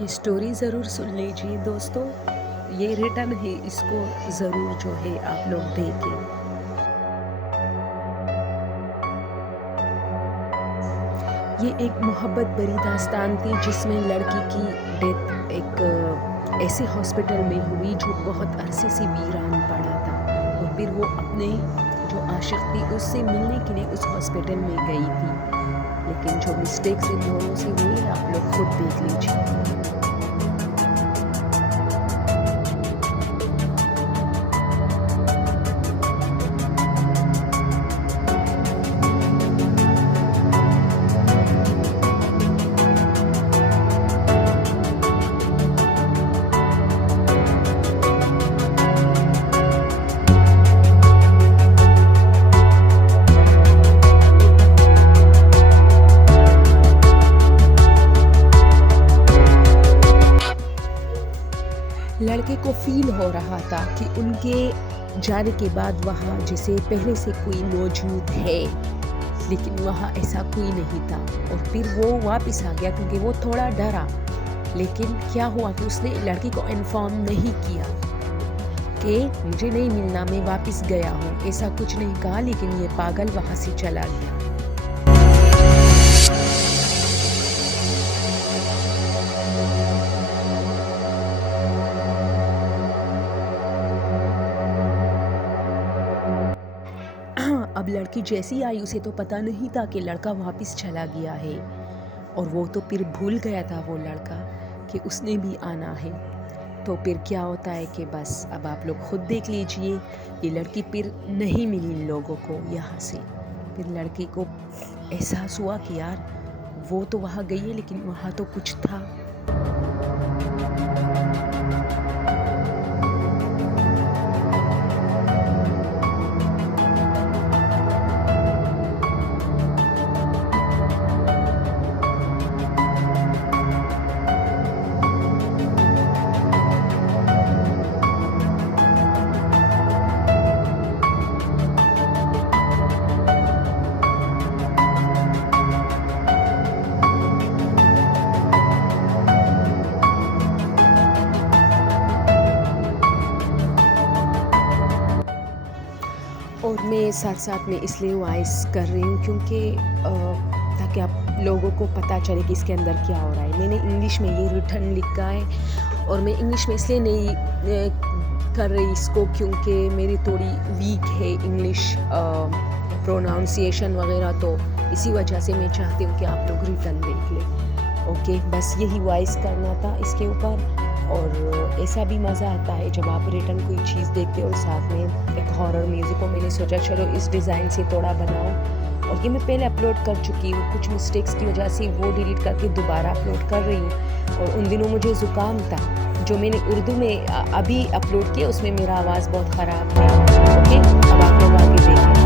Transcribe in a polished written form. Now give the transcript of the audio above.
ये स्टोरी ज़रूर सुन लीजिए दोस्तों, ये रिटर्न है, इसको ज़रूर जो है आप लोग देखें। ये एक मोहब्बत भरी दास्तान थी जिसमें लड़की की डेथ एक ऐसे हॉस्पिटल में हुई जो बहुत अरसे से वीरान पड़ा था, और फिर वो अपने जो आशिक थी उससे मिलने के लिए उस हॉस्पिटल में गई थी, लेकिन जो मिस्टेक्स इन दोनों से हुई आप लोग खुद देख लीजिए। लड़के को फील हो रहा था कि उनके जाने के बाद वहाँ जैसे पहले से कोई मौजूद है, लेकिन वहाँ ऐसा कोई नहीं था। और फिर वो वापस आ गया क्योंकि वो थोड़ा डरा, लेकिन क्या हुआ कि उसने लड़की को इन्फॉर्म नहीं किया कि मुझे नहीं मिलना, मैं वापस गया हूँ, ऐसा कुछ नहीं कहा। लेकिन ये पागल वहाँ से चला गया। अब लड़की जैसी आई उसे तो पता नहीं था कि लड़का वापस चला गया है, और वो तो फिर भूल गया था वो लड़का कि उसने भी आना है। तो फिर क्या होता है कि बस अब आप लोग खुद देख लीजिए, ये लड़की फिर नहीं मिली इन लोगों को यहाँ से। फिर लड़की को एहसास हुआ कि यार वो तो वहाँ गई है, लेकिन वहाँ तो कुछ था। और मैं साथ साथ में इसलिए वॉइस कर रही हूँ क्योंकि ताकि आप लोगों को पता चले कि इसके अंदर क्या हो रहा है। मैंने इंग्लिश में ये रिटर्न लिखा है, और मैं इंग्लिश में इसलिए नहीं कर रही इसको क्योंकि मेरी थोड़ी वीक है इंग्लिश प्रोनाउंसिएशन वगैरह, तो इसी वजह से मैं चाहती हूँ कि आप लोग रिटर्न देख लें। ओके, बस यही वॉइस करना था इसके ऊपर। और ऐसा भी मज़ा आता है जब आप रिटर्न कोई चीज़ देखते हो और साथ में एक हॉरर म्यूज़िक हो। मैंने सोचा चलो इस डिज़ाइन से थोड़ा बनाओ, और ये मैं पहले अपलोड कर चुकी हूँ, कुछ मिस्टेक्स की वजह से वो डिलीट करके दोबारा अपलोड कर रही हूँ। और उन दिनों मुझे ज़ुकाम था, जो मैंने उर्दू में अभी अपलोड किया उसमें मेरा आवाज़ बहुत ख़राब है। ओके, अब आप लोग आगे देखें।